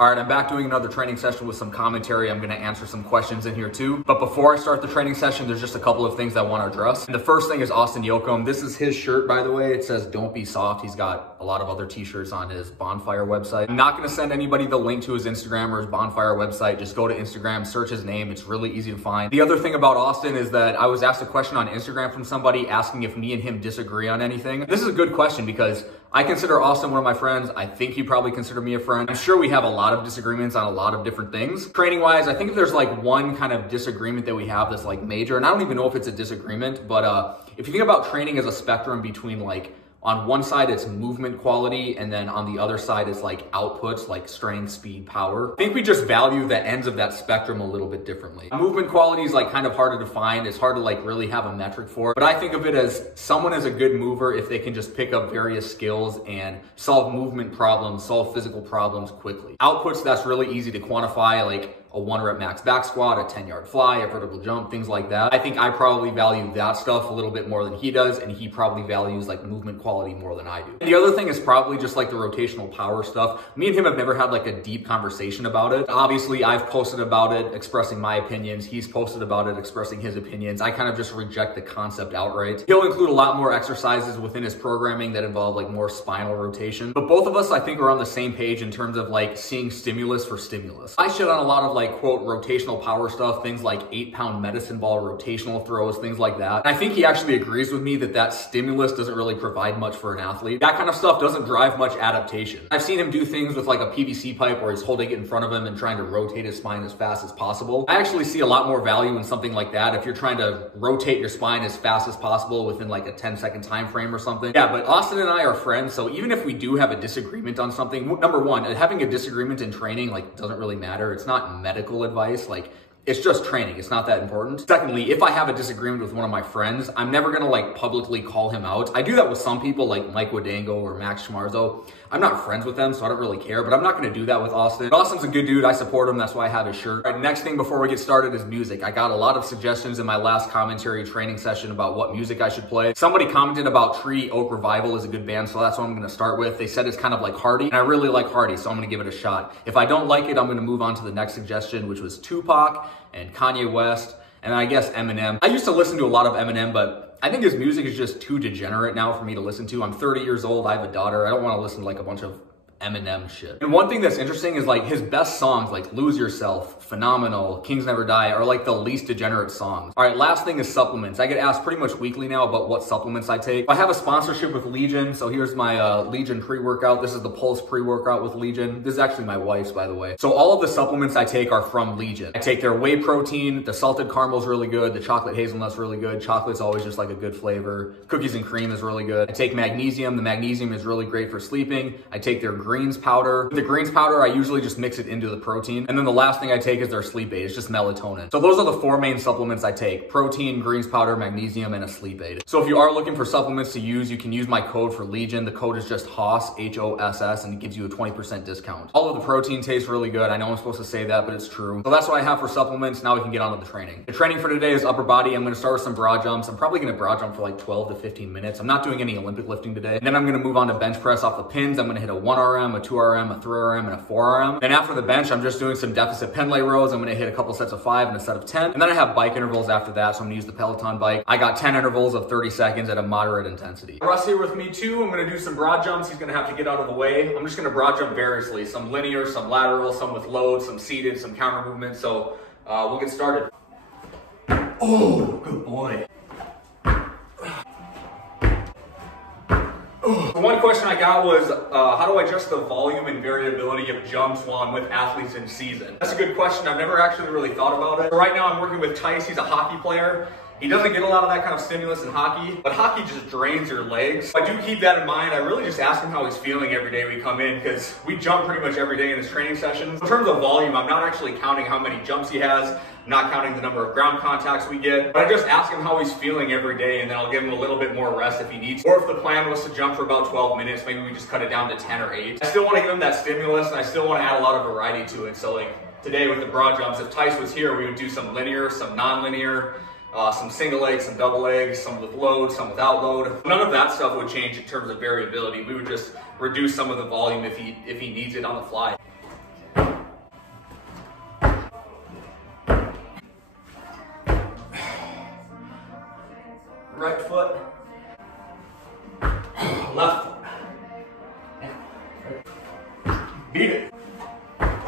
All right, I'm back doing another training session with some commentary. I'm gonna answer some questions in here too. But before I start the training session, there's just a couple of things I wanna address. And the first thing is Austin Jochum. This is his shirt, by the way. It says, "Don't be soft." He's got a lot of other t-shirts on his Bonfire website. I'm not gonna send anybody the link to his Instagram or his Bonfire website. Just go to Instagram, search his name. It's really easy to find. The other thing about Austin is that I was asked a question on Instagram from somebody asking if me and him disagree on anything. This is a good question because I consider Austin one of my friends. I think he probably considered me a friend. I'm sure we have a lot of disagreements on a lot of different things. Training wise, I think if there's like one kind of disagreement that we have that's like major, and I don't even know if it's a disagreement, but if you think about training as a spectrum between like, on one side, it's movement quality, and then on the other side, it's like outputs, like strength, speed, power. I think we just value the ends of that spectrum a little bit differently. Movement quality is like kind of hard to define. It's hard to like really have a metric for it. But I think of it as someone is a good mover if they can just pick up various skills and solve movement problems, solve physical problems quickly. Outputs, that's really easy to quantify, like a 1 rep max back squat, a 10-yard fly, a vertical jump, things like that. I think I probably value that stuff a little bit more than he does, and he probably values like movement quality more than I do. And the other thing is probably just like the rotational power stuff. Me and him have never had like a deep conversation about it. Obviously, I've posted about it, expressing my opinions. He's posted about it, expressing his opinions. I kind of just reject the concept outright. He'll include a lot more exercises within his programming that involve like more spinal rotation. But both of us, I think, are on the same page in terms of like seeing stimulus for stimulus. I shit on a lot of like quote rotational power stuff, things like 8-pound medicine ball rotational throws, things like that. And I think he actually agrees with me that that stimulus doesn't really provide much for an athlete. That kind of stuff doesn't drive much adaptation. I've seen him do things with like a PVC pipe where he's holding it in front of him and trying to rotate his spine as fast as possible. I actually see a lot more value in something like that if you're trying to rotate your spine as fast as possible within like a 10-second time frame or something. Yeah, but Austin and I are friends, so even if we do have a disagreement on something, number one, having a disagreement in training like doesn't really matter. It's not medical advice, like it's just training. It's not that important. Secondly, if I have a disagreement with one of my friends, I'm never gonna like publicly call him out. I do that with some people like Mike Wadango or Max Schmarzo. I'm not friends with them, so I don't really care, but I'm not gonna do that with Austin. Austin's a good dude, I support him, that's why I have his shirt. All right, next thing before we get started is music. I got a lot of suggestions in my last commentary training session about what music I should play. Somebody commented about Tree Oak Revival is a good band, so that's what I'm gonna start with. They said it's kind of like Hardy, and I really like Hardy, so I'm gonna give it a shot. If I don't like it, I'm gonna move on to the next suggestion, which was Tupac and Kanye West, and I guess Eminem. I used to listen to a lot of Eminem, but I think his music is just too degenerate now for me to listen to. I'm 30 years old, I have a daughter. I don't want to listen to like a bunch of Eminem shit. And one thing that's interesting is like his best songs, like Lose Yourself, Phenomenal, Kings Never Die, are like the least degenerate songs. All right, last thing is supplements. I get asked pretty much weekly now about what supplements I take. I have a sponsorship with Legion, so here's my Legion pre-workout. This is the Pulse pre-workout with Legion. This is actually my wife's, by the way. So all of the supplements I take are from Legion. I take their whey protein, the salted caramel is really good, the chocolate hazelnut's really good, chocolate's always just like a good flavor, cookies and cream is really good. I take magnesium, the magnesium is really great for sleeping. I take their greens powder. The greens powder, I usually just mix it into the protein. And then the last thing I take is their sleep aid. It's just melatonin. So those are the 4 main supplements I take: protein, greens powder, magnesium, and a sleep aid. So if you are looking for supplements to use, you can use my code for Legion. The code is just HOSS, H-O-S-S, and it gives you a 20% discount. All of the protein tastes really good. I know I'm supposed to say that, but it's true. So that's what I have for supplements. Now we can get on with the training. The training for today is upper body. I'm gonna start with some broad jumps. I'm probably gonna broad jump for like 12 to 15 minutes. I'm not doing any Olympic lifting today. And then I'm gonna move on to bench press off the pins. I'm gonna hit a 1 RM, a 2 RM, a 3 RM, and a 4 RM. Then after the bench, I'm just doing some deficit pen lay rows. I'm gonna hit a couple sets of 5 and a set of 10. And then I have bike intervals after that, so I'm gonna use the Peloton bike. I got 10 intervals of 30 seconds at a moderate intensity. Russ here with me too. I'm gonna do some broad jumps. He's gonna have to get out of the way. I'm just gonna broad jump variously. Some linear, some lateral, some with load, some seated, some counter movement. So we'll get started. Oh, good boy. One question I got was, how do I adjust the volume and variability of jumps while I'm with athletes in season? That's a good question. I've never actually really thought about it. Right now I'm working with Tice. He's a hockey player. He doesn't get a lot of that kind of stimulus in hockey, but hockey just drains your legs. I do keep that in mind. I really just ask him how he's feeling every day we come in, because we jump pretty much every day in his training sessions. In terms of volume, I'm not actually counting how many jumps he has. I'm not counting the number of ground contacts we get, but I just ask him how he's feeling every day, and then I'll give him a little bit more rest if he needs. Or if the plan was to jump for about 12 minutes, maybe we just cut it down to 10 or 8. I still want to give him that stimulus, and I still want to add a lot of variety to it. So like today with the broad jumps, if Tice was here, we would do some linear, some non-linear, some single legs, some double legs, some with load, some without load. None of that stuff would change in terms of variability. We would just reduce some of the volume if he needs it on the fly.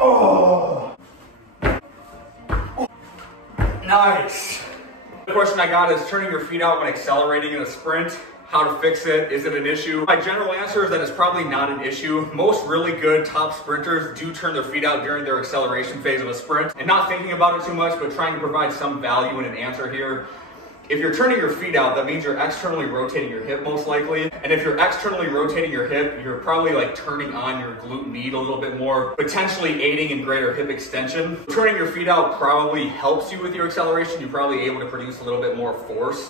Oh. Nice. The question I got is turning your feet out when accelerating in a sprint. How to fix it? Is it an issue? My general answer is that it's probably not an issue. Most really good top sprinters do turn their feet out during their acceleration phase of a sprint. And not thinking about it too much, but trying to provide some value in an answer here. If you're turning your feet out, that means you're externally rotating your hip most likely. And if you're externally rotating your hip, you're probably like turning on your glute med a little bit more, potentially aiding in greater hip extension. Turning your feet out probably helps you with your acceleration. You're probably able to produce a little bit more force.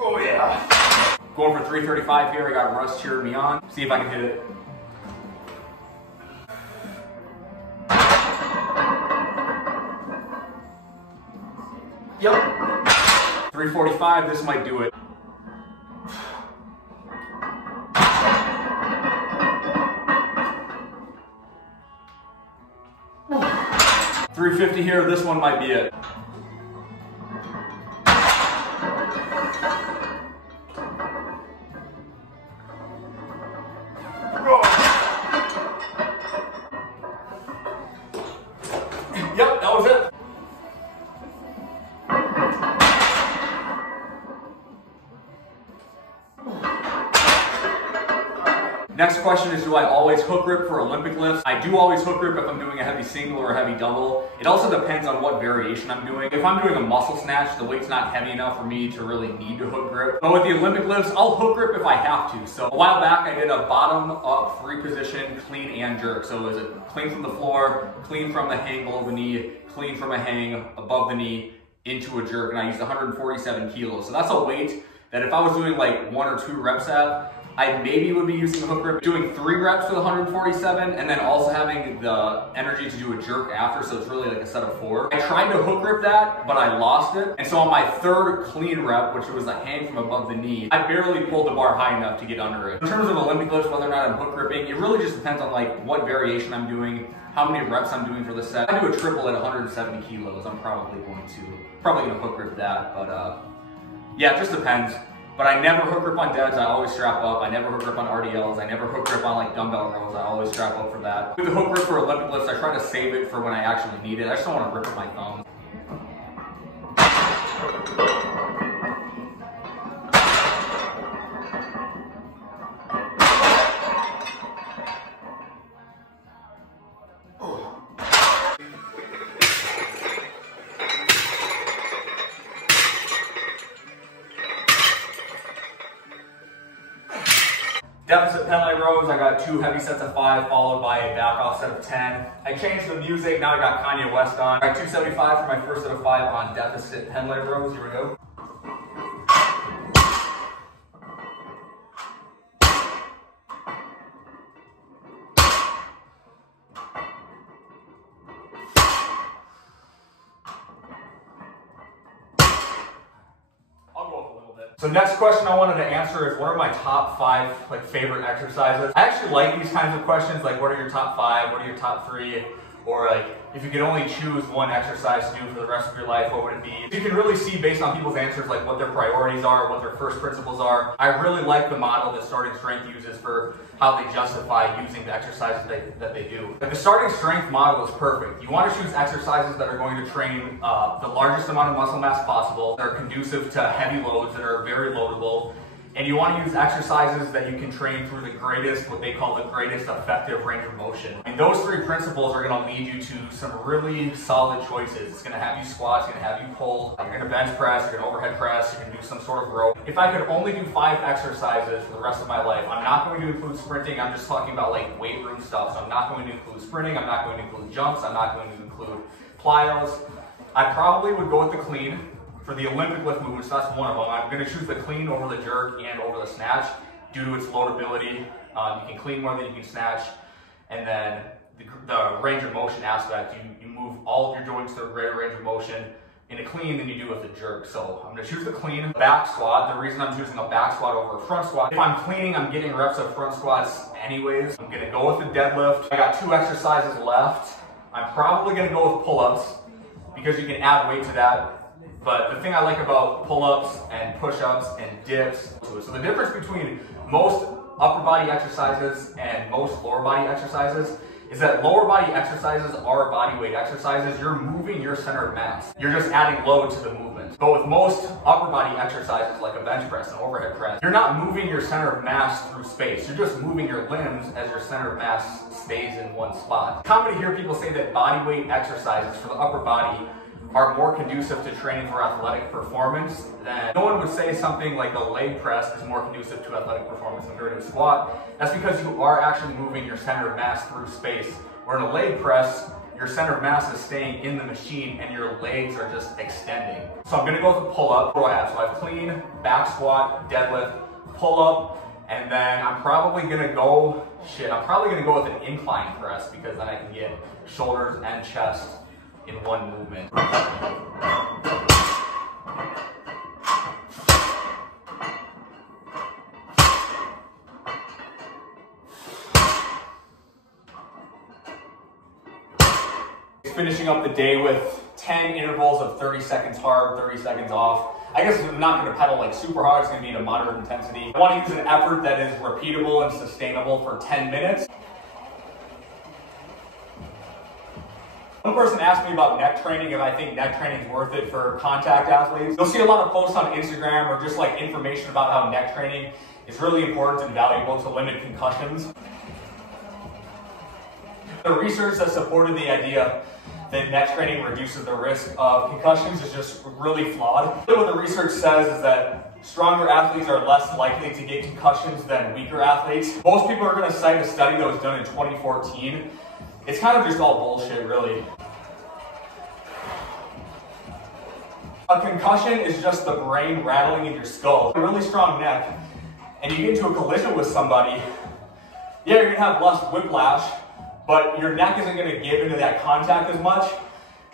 Oh yeah. Going for 335 here. I got Russ cheering me on. See if I can hit it. Yep. 345, this might do it. $350 here, this one might be it. Yep, that was it. Next question is, do I always hook grip for Olympic lifts? I do always hook grip if I'm doing a heavy single or a heavy double. It also depends on what variation I'm doing. If I'm doing a muscle snatch, the weight's not heavy enough for me to really need to hook grip. But with the Olympic lifts, I'll hook grip if I have to. So a while back, I did a bottom up 3 position clean and jerk. So it was a clean from the floor, clean from the hang below the knee, clean from a hang above the knee into a jerk. And I used 147 kilos. So that's a weight that if I was doing like 1 or 2 reps at, I maybe would be using a hook grip, doing 3 reps with 147, and then also having the energy to do a jerk after, so it's really like a set of 4. I tried to hook grip that, but I lost it. And so on my 3rd clean rep, which was a hang from above the knee, I barely pulled the bar high enough to get under it. In terms of Olympic lifts, whether or not I'm hook gripping, it really just depends on like what variation I'm doing, how many reps I'm doing for the set. If I do a triple at 170 kilos, I'm probably gonna hook grip that, but yeah, it just depends. But I never hook grip on deads, I always strap up. I never hook grip on RDLs. I never hook grip on like dumbbell rows, I always strap up for that. With the hook grip for Olympic lifts, I try to save it for when I actually need it. I just don't want to rip with my thumbs. Deficit pendlay rows, I got 2 heavy sets of 5 followed by a back off set of 10. I changed the music, now I got Kanye West on. I got 275 for my first set of 5 on deficit pendlay rows, here we go. So next question I wanted to answer is, what are my top 5 like favorite exercises? I actually like these kinds of questions, like what are your top 5, what are your top 3, or like if you could only choose one exercise to do for the rest of your life, what would it be? You can really see based on people's answers like what their priorities are, what their first principles are. I really like the model that Starting Strength uses for how they justify using the exercises that they do. But the Starting Strength model is perfect. You want to choose exercises that are going to train the largest amount of muscle mass possible, that are conducive to heavy loads, that are very loadable, and you want to use exercises that you can train through the greatest, what they call the greatest effective range of motion. And those 3 principles are going to lead you to some really solid choices. It's going to have you squat, it's going to have you pull, you're going to bench press, you're going to overhead press, you're going to do some sort of row. If I could only do 5 exercises for the rest of my life, I'm not going to include sprinting, I'm just talking about like weight room stuff. So I'm not going to include sprinting, I'm not going to include jumps, I'm not going to include plyos. I probably would go with the clean. For the Olympic lift movements, that's one of them. I'm going to choose the clean over the jerk and over the snatch due to its loadability You can clean more than you can snatch. And then the range of motion aspect, you move all of your joints to a greater range of motion in a clean than you do with a jerk. So I'm gonna choose the clean. Back squat, the reason I'm choosing a back squat over a front squat, if I'm cleaning, I'm getting reps of front squats anyways. I'm gonna go with the deadlift. I got 2 exercises left. I'm probably gonna go with pull-ups because you can add weight to that. But the thing I like about pull-ups and push-ups and dips, so the difference between most upper body exercises and most lower body exercises is that lower body exercises are body weight exercises. You're moving your center of mass. You're just adding load to the movement. But with most upper body exercises like a bench press and overhead press, you're not moving your center of mass through space. You're just moving your limbs as your center of mass stays in one spot. It's common to hear people say that body weight exercises for the upper body are more conducive to training for athletic performance than no one would say something like a leg press is more conducive to athletic performance compared to a squat. That's because you are actually moving your center of mass through space. Where in a leg press, your center of mass is staying in the machine and your legs are just extending. So I'm gonna go with a pull-up. So I have clean, back squat, deadlift, pull-up, and then I'm probably gonna go with an incline press because then I can get shoulders and chest in one movement. Finishing up the day with 10 intervals of 30 seconds hard, 30 seconds off. I guess I'm not going to pedal like super hard, it's going to be at a moderate intensity. I want to use an effort that is repeatable and sustainable for 10 minutes. One person asked me about neck training, if I think neck training is worth it for contact athletes. You'll see a lot of posts on Instagram or just like information about how neck training is really important and valuable to limit concussions. The research that supported the idea that neck training reduces the risk of concussions is just really flawed. What the research says is that stronger athletes are less likely to get concussions than weaker athletes. Most people are going to cite a study that was done in 2014. It's kind of just all bullshit, really. A concussion is just the brain rattling in your skull. A really strong neck, and you get into a collision with somebody, yeah, you're gonna have less whiplash, but your neck isn't gonna give into that contact as much,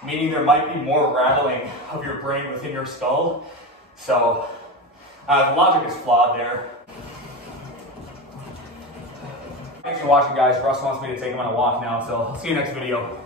meaning there might be more rattling of your brain within your skull. So, the logic is flawed there. Thanks for watching, guys. Russ wants me to take him on a walk now, so I'll see you next video.